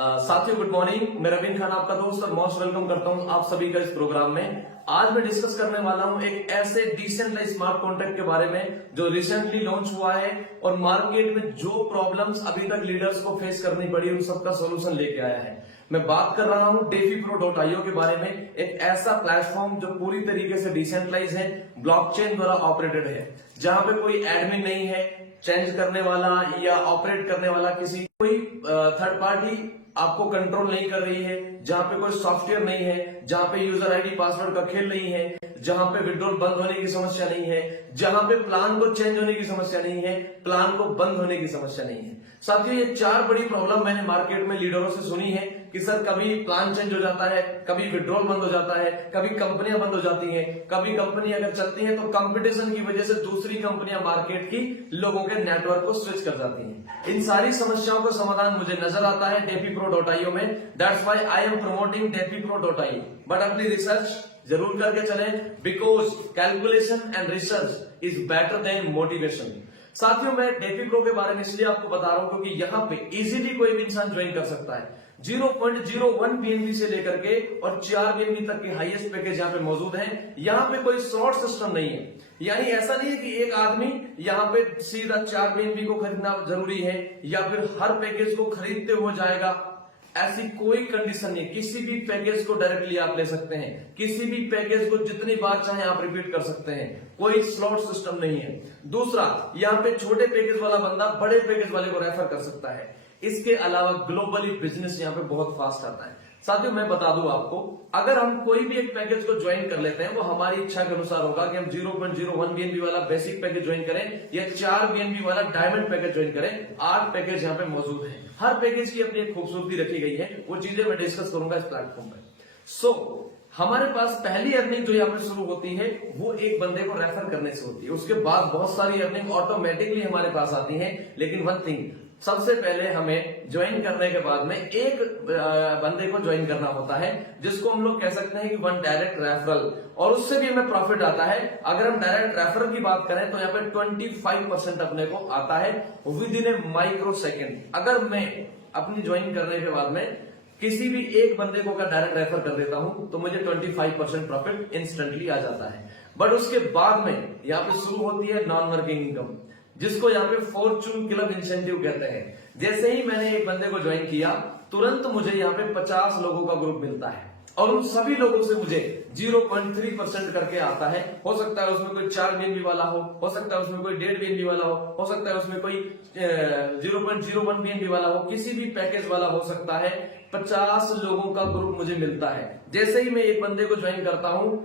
साथियों good morning. मैं रवीन खान आपका दोस्त और मोस्ट वेलकम करता हूं आप सभी का इस प्रोग्राम में। आज मैं डिस्कस करने वाला हूं एक ऐसे डिसेंट्रलाइज्ड स्मार्ट कॉन्ट्रैक्ट के बारे में जो रिसेंटली लॉन्च हुआ है और मार्केट में जो प्रॉब्लम्स अभी तक लीडर्स को फेस करनी पड़ी उन सबका सोल्यूशन लेके आया है। मैं बात कर रहा हूं DeFiPro.io के बारे में, एक ऐसा प्लेटफॉर्म जो पूरी तरीके से डिसेंट्रलाइज है, ब्लॉकचेन द्वारा ऑपरेटेड है, जहां पे कोई एडमिन नहीं है, चेंज करने वाला या ऑपरेट करने वाला किसी कोई थर्ड पार्टी आपको कंट्रोल नहीं कर रही है, जहां पे कोई सॉफ्टवेयर नहीं है, जहां पे यूजर आईडी पासवर्ड का खेल नहीं है, जहां पे विड्रॉल बंद होने की समस्या नहीं है, जहां पे प्लान को चेंज होने की समस्या नहीं है, प्लान को बंद होने की समस्या नहीं है। साथियों ये चार बड़ी प्रॉब्लम मैंने मार्केट में लीडरों से सुनी है कि सर कभी प्लान चेंज हो जाता है, कभी विड्रॉल बंद हो जाता है, कभी कंपनियां बंद हो जाती हैं, कभी कंपनी अगर चलती है तो कंपटीशन की वजह से दूसरी कंपनियां मार्केट की लोगों के नेटवर्क को स्विच कर जाती हैं। इन सारी समस्याओं का समाधान मुझे नजर आता है DeFiPro.io में। That's why I am promoting DeFiPro.io। But अपनी रिसर्च जरूर करके चलें, because calculation and research is better than motivation. साथियों मैं DeFiPro के बारे में इसलिए आपको बता रहा हूं क्योंकि यहाँ पे इजीली कोई भी इंसान ज्वाइन कर सकता है। 0.01 BNB से लेकर के और 4 BNB तक के हाईएस्ट पैकेज यहाँ पे मौजूद हैं। यहाँ पे कोई शॉर्ट सिस्टम नहीं है, यानी ऐसा नहीं है कि एक आदमी यहाँ पे सीधा 4 BNB को खरीदना जरूरी है या फिर हर पैकेज को खरीदते हुए जाएगा। ऐसी कोई कंडीशन नहीं, किसी भी पैकेज को डायरेक्टली आप ले सकते हैं, किसी भी पैकेज को जितनी बार चाहे आप रिपीट कर सकते हैं, कोई स्लॉट सिस्टम नहीं है। दूसरा, यहाँ पे छोटे पैकेज वाला बंदा बड़े पैकेज वाले को रेफर कर सकता है। इसके अलावा ग्लोबली बिजनेस यहाँ पे बहुत फास्ट आता है। साथियों मैं बता दूं आपको, अगर हम कोई भी एक पैकेज को ज्वाइन कर लेते हैं वो हमारी इच्छा के अनुसार होगा कि हम 0.01 BNB वाला बेसिक पैकेज ज्वाइन करें या 4 BNB वाला डायमंड पैकेज ज्वाइन करें। 8 पैकेज यहाँ पे मौजूद है, हर पैकेज की अपनी एक खूबसूरती रखी गई है, वो चीजें मैं डिस्कस करूंगा इस प्लेटफॉर्म पे। हमारे पास पहली अर्निंग जो यहाँ पे शुरू होती है वो एक बंदे को रेफर करने से होती है। उसके बाद बहुत सारी अर्निंग ऑटोमेटिकली हमारे पास आती है, लेकिन वन थिंग, सबसे पहले हमें ज्वाइन करने के बाद में एक बंदे को ज्वाइन करना होता है जिसको हम लोग कह सकते हैं कि वन डायरेक्ट रेफरल, और उससे भी हमें प्रॉफिट आता है। अगर हम डायरेक्ट रेफरल की बात करें तो यहाँ पे 25% अपने को आता है with in A micro second. अगर मैं अपनी ज्वाइन करने के बाद में किसी भी एक बंदे को अगर डायरेक्ट रेफर कर देता हूं तो मुझे 25% प्रॉफिट इंस्टेंटली आ जाता है। बट उसके बाद में यहाँ पे शुरू होती है नॉन वर्किंग इनकम, जिसको यहाँ पे फॉर्चून क्लब इंसेंटिव कहते हैं। जैसे ही मैंने एक बंदे को ज्वाइन किया तुरंत मुझे यहाँ पे 50 लोगों का ग्रुप मिलता है और उन सभी लोगों से मुझे 0.3% करके आता है। हो सकता है उसमें कोई 4 BNB वाला हो सकता है उसमें कोई 1.5 BNB वाला हो सकता है उसमें कोई 0.01 BNB वाला हो, किसी भी पैकेज वाला हो सकता है। 50 लोगों का ग्रुप मुझे मिलता है। जैसे ही मैं एक बंदे को ज्वाइन करता हूं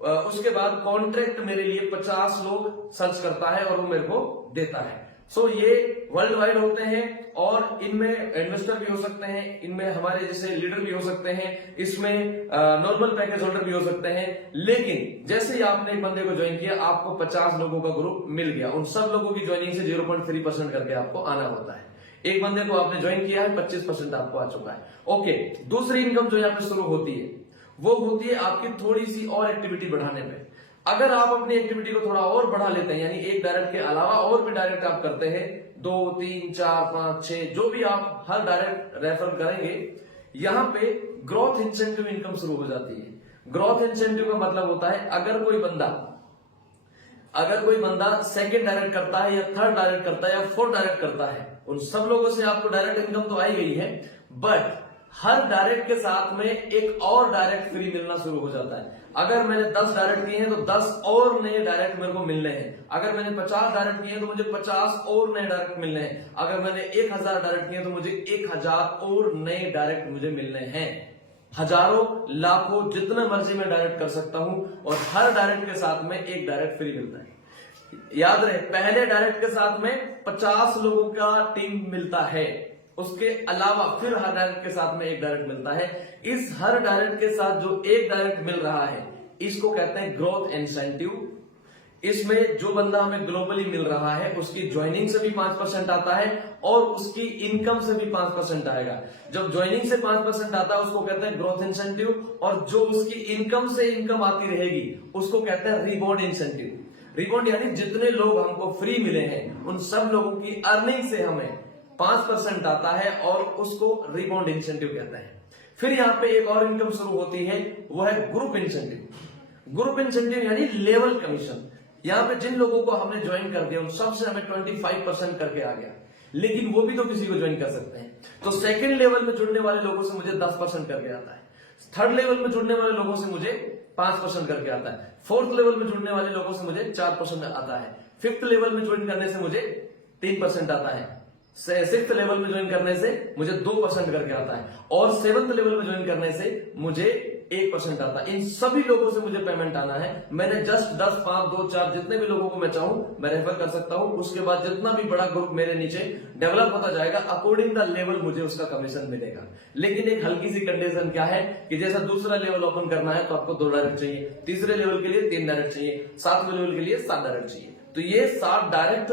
उसके बाद कॉन्ट्रैक्ट मेरे लिए 50 लोग सर्च करता है और वो मेरे को देता है। सो ये वर्ल्ड वाइड होते हैं और इनमें इन्वेस्टर भी हो सकते हैं, इनमें हमारे जैसे लीडर भी हो सकते हैं, इसमें नॉर्मल पैकेज होल्डर भी हो सकते हैं। लेकिन जैसे ही आपने एक बंदे को ज्वाइन किया आपको 50 लोगों का ग्रुप मिल गया। उन सब लोगों की ज्वाइनिंग से 0.3% करके आपको आना होता है। एक बंदे को आपने ज्वाइन किया है, 25% आपको आ चुका है। ओके, दूसरी इनकम जो यहाँ पे शुरू होती है वो होती है आपकी थोड़ी सी और एक्टिविटी बढ़ाने पे। अगर आप अपनी एक्टिविटी को थोड़ा और बढ़ा लेते हैं, यानी एक डायरेक्ट के अलावा और भी डायरेक्ट आप करते हैं, 2, 3, 4, 5, 6 जो भी आप हर डायरेक्ट रेफर करेंगे, यहाँ पे ग्रोथ इंसेंटिव इनकम शुरू हो जाती है। ग्रोथ इंसेंटिव का मतलब होता है अगर कोई बंदा सेकंड डायरेक्ट करता है या थर्ड डायरेक्ट करता है या फोर्थ डायरेक्ट करता है, उन सब लोगों से आपको डायरेक्ट इनकम तो आई गई है, बट हर डायरेक्ट के साथ में एक और डायरेक्ट फ्री मिलना शुरू हो जाता है। अगर मैंने 10 डायरेक्ट किए हैं तो 10 और नए डायरेक्ट मेरे को मिलने हैं। अगर मैंने 50 डायरेक्ट किए हैं तो मुझे 50 और नए डायरेक्ट मिलने हैं। अगर मैंने 1000 डायरेक्ट किए तो मुझे 1000 और नए डायरेक्ट मुझे मिलने हैं। हजारों, लाखों, जितना मर्जी मैं डायरेक्ट कर सकता हूं और हर डायरेक्ट के साथ में एक डायरेक्ट फ्री मिलता है। याद रहे, पहले डायरेक्ट के साथ में 50 लोगों का टीम मिलता है, उसके अलावा फिर हर डायरेक्ट के साथ में एक डायरेक्ट मिलता है। इस हर डायरेक्ट के साथ जो एक डायरेक्ट मिल रहा है इसको कहते हैं ग्रोथ इंसेंटिव। इसमें जो बंदा हमें ग्लोबली मिल रहा है उसकी ज्वाइनिंग से भी 5% आता है और उसकी इनकम से भी 5% आएगा। जब ज्वाइनिंग से 5% आता है उसको कहते हैं ग्रोथ इंसेंटिव, और जो उसकी इनकम से इनकम आती रहेगी उसको कहते हैं रिवॉर्ड इंसेंटिव। रिवॉर्ड यानी जितने लोग हमको फ्री मिले हैं उन सब लोगों की अर्निंग से हमें 5% आता है और उसको रिबाउंड इंसेंटिव कहते हैं। फिर यहाँ पे एक और इनकम शुरू होती है, वो है ग्रुप इंसेंटिव। ग्रुप इंसेंटिव यानी लेवल कमीशन। यहाँ पे जिन लोगों को हमने ज्वाइन कर दिया उन सबसे हमें 25% करके आ गया, लेकिन वो भी तो किसी को ज्वाइन कर सकते हैं। तो सेकंड लेवल में जुड़ने वाले लोगों से मुझे 10% करके आता है, थर्ड लेवल में जुड़ने वाले लोगों से मुझे 5% करके आता है, फोर्थ लेवल में जुड़ने वाले लोगों से मुझे 4% आता है, फिफ्थ लेवल में ज्वाइन करने से मुझे 3% आता है, सिक्स्थ लेवल में ज्वाइन करने से मुझे 2% करके आता है, और सेवंथ लेवल में ज्वाइन करने से मुझे 1% आता है। इन सभी लोगों से मुझे पेमेंट आना है। मैंने जस्ट 10, 5, 2, 4 जितने भी लोगों को मैं चाहूं मैं रेफर कर सकता हूं। उसके बाद जितना भी बड़ा ग्रुप मेरे नीचे डेवलप होता जाएगा, अकॉर्डिंग द लेवल मुझे उसका कमीशन मिलेगा। लेकिन एक हल्की सी कंडीशन क्या है कि जैसा दूसरा लेवल ओपन करना है तो आपको 2 डायरेक्ट चाहिए, तीसरे लेवल के लिए 3 डायरेक्ट चाहिए, 7वें लेवल के लिए 7 डायरेक्ट चाहिए। तो ये 7 डायरेक्ट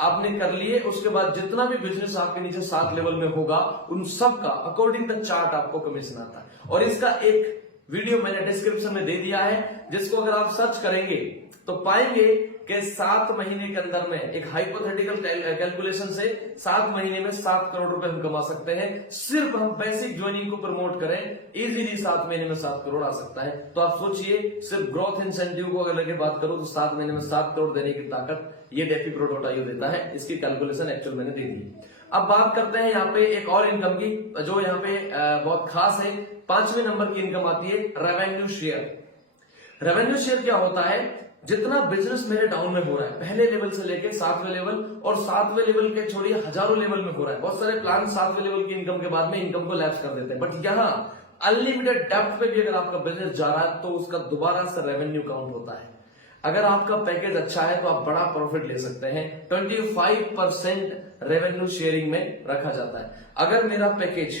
आपने कर लिए, उसके बाद जितना भी बिजनेस आपके नीचे 7 लेवल में होगा उन सब का अकॉर्डिंग द चार्ट आपको कमीशन आता है। और इसका एक वीडियो मैंने डिस्क्रिप्शन में दे दिया है, जिसको अगर आप सर्च करेंगे तो पाएंगे कि 7 महीने के अंदर में एक हाइपोथेटिकल कैलकुलेशन से 7 महीने में 7 करोड़ रुपए हम कमा सकते हैं। सिर्फ हम बेसिक ज्वाइनिंग को प्रमोट करें, इजीली 7 महीने में 7 करोड़ आ सकता है। तो आप सोचिए, सिर्फ ग्रोथ इंसेंटिव को अगर लेके बात करो तो 7 महीने में 7 करोड़ देने की ताकत ये डेफी प्रोडक्ट देता है। इसकी कैलकुलेशन एक्चुअल मैंने दे दी। अब बात करते हैं यहाँ पे एक और इनकम की, जो यहाँ पे बहुत खास है। 5वें नंबर की इनकम आती है रेवेन्यू शेयर। रेवेन्यू शेयर क्या होता है? जितना बिजनेस मेरे डाउन में हो रहा है, पहले लेवल से लेके 7वें लेवल, और 7वें लेवल के छोड़िए हजारों लेवल में हो रहा है। बहुत सारे प्लान 7वें लेवल की इनकम के बाद में इनकम को लैप्स कर देते हैं, बट यहाँ अनलिमिटेड डेप्थ पे भी अगर आपका बिजनेस जा रहा है तो उसका दोबारा से रेवेन्यू काउंट होता है। अगर आपका पैकेज अच्छा है तो आप बड़ा प्रॉफिट ले सकते हैं। 25% रेवेन्यू शेयरिंग में रखा जाता है। अगर मेरा पैकेज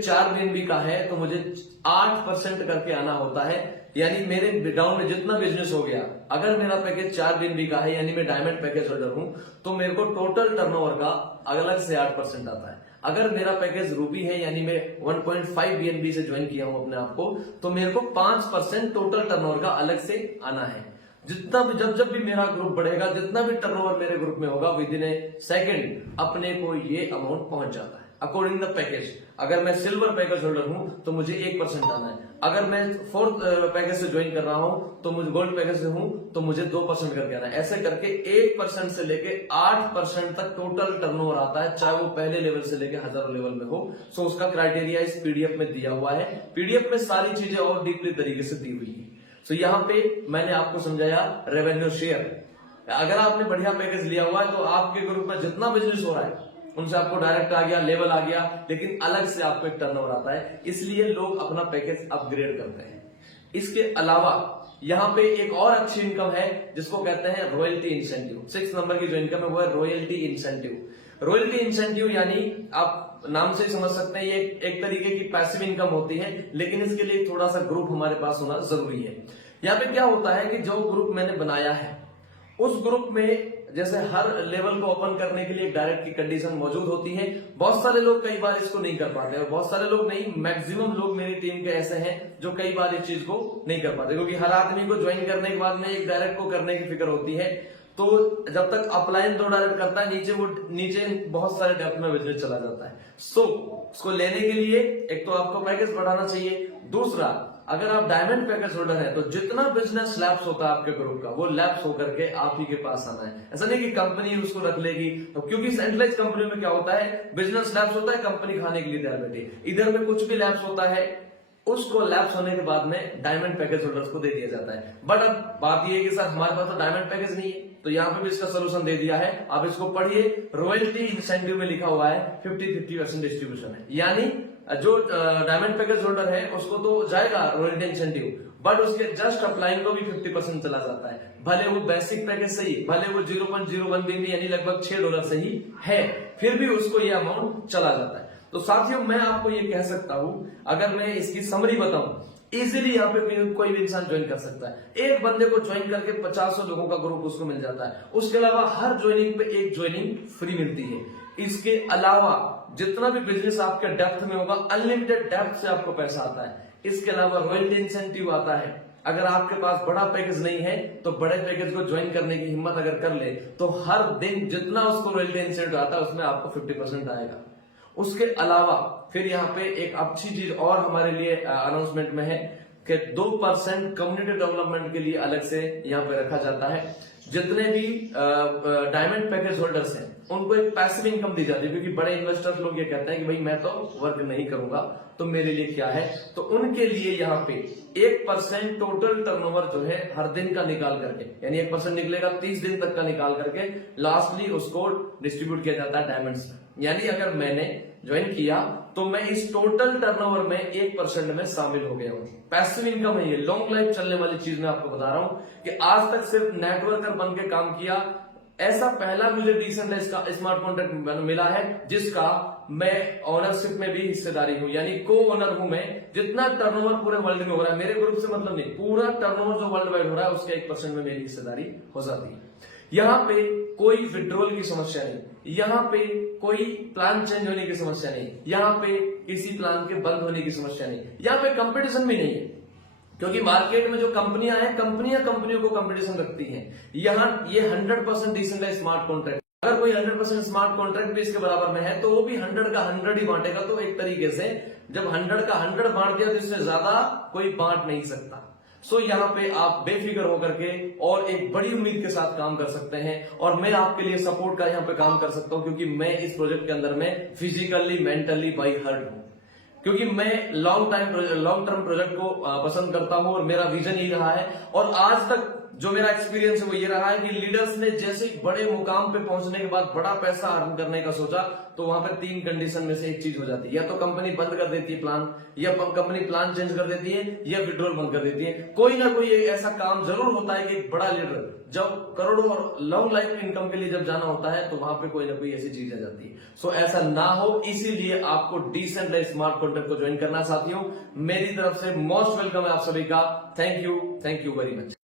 4 BNB का है तो मुझे 8% करके आना होता है। यानी मेरे डाउन में जितना बिजनेस हो गया, अगर मेरा पैकेज 4 BNB का है, यानी मैं डायमंड पैकेज होल्डर हूं, तो मेरे को टोटल टर्नओवर का अलग से 8% आता है। अगर मेरा पैकेज रूबी है, यानी मैं 1.5 BNB से ज्वाइन किया हूं अपने आप को, तो मेरे को 5% टोटल टर्नओवर का अलग से आना है। जितना भी जब भी मेरा ग्रुप बढ़ेगा, जितना भी टर्नओवर मेरे ग्रुप में होगा, विद इन ए सेकेंड अपने को ये अमाउंट पहुंच जाता है अकॉर्डिंग द पैकेज। अगर मैं सिल्वर पैकेज होल्डर हूं तो मुझे 1% आना है। अगर मैं 4th पैकेज से ज्वाइन कर रहा हूं तो मुझे गोल्ड पैकेज से हूं तो मुझे 2% करके आना है। ऐसे करके 1% से लेके 8% तक टोटल टर्नओवर आता है, चाहे वो पहले लेवल से लेके हजारों लेवल में हो। सो उसका क्राइटेरिया इस पीडीएफ में दिया हुआ है। पीडीएफ में सारी चीजें और डीपली तरीके से दी हुई है। सो यहाँ पे मैंने आपको समझाया रेवेन्यू शेयर। अगर आपने बढ़िया पैकेज लिया हुआ है तो आपके ग्रुप में जितना बिजनेस हो रहा है उनसे आपको डायरेक्ट आ गया, लेवल आ गया, लेकिन अलग से आपको एक टर्नओवर आता है, इसलिए लोग अपना पैकेज अपग्रेड करते हैं। इसके अलावा यहाँ पे एक और अच्छी इनकम है जिसको कहते हैं रॉयल्टी इंसेंटिव। 6 नंबर की जो इनकम है वो है रॉयल्टी इंसेंटिव। रॉयल्टी इंसेंटिव यानी आप नाम से समझ सकते हैं, ये एक तरीके की पैसिव इनकम होती है, लेकिन इसके लिए थोड़ा सा ग्रुप हमारे पास होना जरूरी है। यहाँ पे क्या होता है कि जो ग्रुप मैंने बनाया है उस ग्रुप में जैसे हर लेवल को ओपन करने के लिए डायरेक्ट की कंडीशन मौजूद होती है। बहुत सारे लोग कई बार इसको नहीं कर पाते हैं, बहुत सारे लोग नहीं, मैक्सिमम लोग मेरी टीम के ऐसे हैं जो कई बार इस चीज को नहीं कर पाते, क्योंकि हर आदमी को ज्वाइन करने के बाद में एक डायरेक्ट को करने की फिक्र होती है। तो जब तक अपलाइन 2 डायरेक्ट करता है, नीचे बहुत सारे डेप्थ में बिजनेस चला जाता है। सो उसको लेने के लिए एक तो आपको पैकेज बढ़ाना चाहिए, दूसरा अगर आप डायमंड पैकेज होल्डर है तो जितना बिजनेस लैप्स होता है आपके ग्रुप का, वो लैप्स होकर के आप ही के पास आना है। ऐसा नहीं कि कंपनी उसको रख लेगी, तो क्योंकि सेंट्रलाइज कंपनी में क्या होता है, बिजनेस लैप्स होता है, कंपनी खाने के लिए तैयार बैठी। इधर में कुछ भी लैप्स होता है, उसको लैप्स होने के बाद में डायमंड पैकेज होल्डर्स को दे दिया जाता है। बट अब बात यह है कि सर हमारे पास तो डायमंड पैकेज नहीं है, तो यहाँ पे भी इसका सोल्यूशन दे दिया है। आप इसको पढ़िए, रॉयल्टी इंसेंटिव में लिखा हुआ है 50-50% डिस्ट्रीब्यूशन है। यानी जो डायमंड पैकेज होल्डर है उसको तो जाएगा रॉयल्टी इंसेंटिव, बट उसके जस्ट अपलाइन को भी 50% चला जाता है। भले वो बेसिक पैकेज से ही, भले वो 0.01 BNB यानी लगभग $6 से ही है, फिर भी उसको ये अमाउंट चला जाता है। तो साथियों, मैं आपको ये कह सकता हूं, अगर मैं इसकी समरी बताऊं, इजीली यहाँ पे कोई भी इंसान ज्वाइन कर सकता है। एक बंदे को ज्वाइन करके 50 लोगों का ग्रुप उसको मिल जाता है। उसके अलावा हर ज्वाइनिंग पे एक ज्वाइनिंग फ्री मिलती है। इसके अलावा जितना भी बिजनेस आपके डेप्थ में होगा, अनलिमिटेड डेप्थ से आपको पैसा आता है। इसके अलावा रॉयल्टी इंसेंटिव आता है, अगर आपके पास बड़ा पैकेज नहीं है तो बड़े पैकेज को ज्वाइन करने की हिम्मत अगर कर ले तो हर दिन जितना उसको रॉयल्टी इंसेंटिव आता है उसमें आपको 50% आएगा। उसके अलावा फिर यहाँ पे एक अच्छी चीज और हमारे लिए अनाउंसमेंट में है कि 2% कम्युनिटी डेवलपमेंट के लिए अलग से यहाँ पे रखा जाता है। जितने भी डायमंड पैकेज होल्डर्स हैं उनको एक पैसिव इनकम दी जाती है, क्योंकि बड़े इन्वेस्टर्स लोग ये कहते हैं कि भाई मैं तो वर्क नहीं करूंगा तो मेरे लिए क्या है, तो उनके लिए यहाँ पे 1% टोटल टर्नओवर जो है हर दिन का निकाल करके, यानी 1% निकलेगा 30 दिन तक का निकाल करके लास्टली उसको डिस्ट्रीब्यूट किया जाता है डायमंड्स में। यानी अगर मैंने ज्वाइन किया तो मैं इस टोटल टर्नओवर में 1% में शामिल हो गया हूं। पैसिव इनकम है ये, लॉन्ग लाइफ चलने वाली चीज मैं आपको बता रहा हूं कि आज तक सिर्फ नेटवर्कर बन के काम किया, ऐसा पहला मुझे डिसेंट्रलाइज का स्मार्ट कॉन्ट्रैक्ट मिला है जिसका मैं ओनरशिप में भी हिस्सेदारी हूं, यानी को ओनर हूं मैं। जितना टर्नओवर पूरे वर्ल्ड में हो रहा है, मेरे ग्रुप से मतलब नहीं, पूरा टर्नओवर जो वर्ल्ड वाइड हो रहा है उसके 1% में मेरी हिस्सेदारी हो जाती है। यहाँ पे कोई विड्रॉल की समस्या नहीं, यहाँ पे कोई प्लान चेंज होने की समस्या नहीं, यहाँ पे किसी प्लान के बंद होने की समस्या नहीं, यहाँ पे कंपटीशन भी नहीं है, क्योंकि मार्केट में जो कंपनियां हैं कंपनियां कंपनियों को कंपटीशन रखती हैं। यहाँ ये 100% डिसेंट्रलाइज्ड स्मार्ट कॉन्ट्रैक्ट, अगर कोई 100% स्मार्ट कॉन्ट्रैक्ट भी इसके बराबर में है तो वो भी 100 का 100 ही बांटेगा। तो एक तरीके से जब 100 का 100 बांट दिया तो इससे ज्यादा कोई बांट नहीं सकता। सो यहाँ पे आप बेफिक्र होकर के और एक बड़ी उम्मीद के साथ काम कर सकते हैं, और मैं आपके लिए सपोर्ट का यहाँ पे काम कर सकता हूँ, क्योंकि मैं इस प्रोजेक्ट के अंदर में फिजिकली मेंटली बाई हार्ट हूँ, क्योंकि मैं लॉन्ग टर्म प्रोजेक्ट को पसंद करता हूं और मेरा विजन ही रहा है। और आज तक जो मेरा एक्सपीरियंस है वो ये रहा है कि लीडर्स ने जैसे ही बड़े मुकाम पे पहुंचने के बाद बड़ा पैसा अर्न करने का सोचा तो वहां पे 3 कंडीशन में से एक चीज हो जाती है, या तो कंपनी बंद कर देती है प्लान, या कंपनी प्लान चेंज कर देती है, या विड्रॉल बंद कर देती है। कोई ना कोई ऐसा काम जरूर होता है कि एक बड़ा लीडर जब करोड़ों और लॉन्ग लाइफ इनकम के लिए जब जाना होता है तो वहां पे कोई ना कोई ऐसी चीज आ जाती है। सो ऐसा ना हो, इसीलिए आपको डिसेंट्रलाइज्ड स्मार्ट कॉन्ट्रैक्ट को ज्वाइन करना साथियों। मेरी तरफ से मोस्ट वेलकम है आप सभी का। Thank you very much.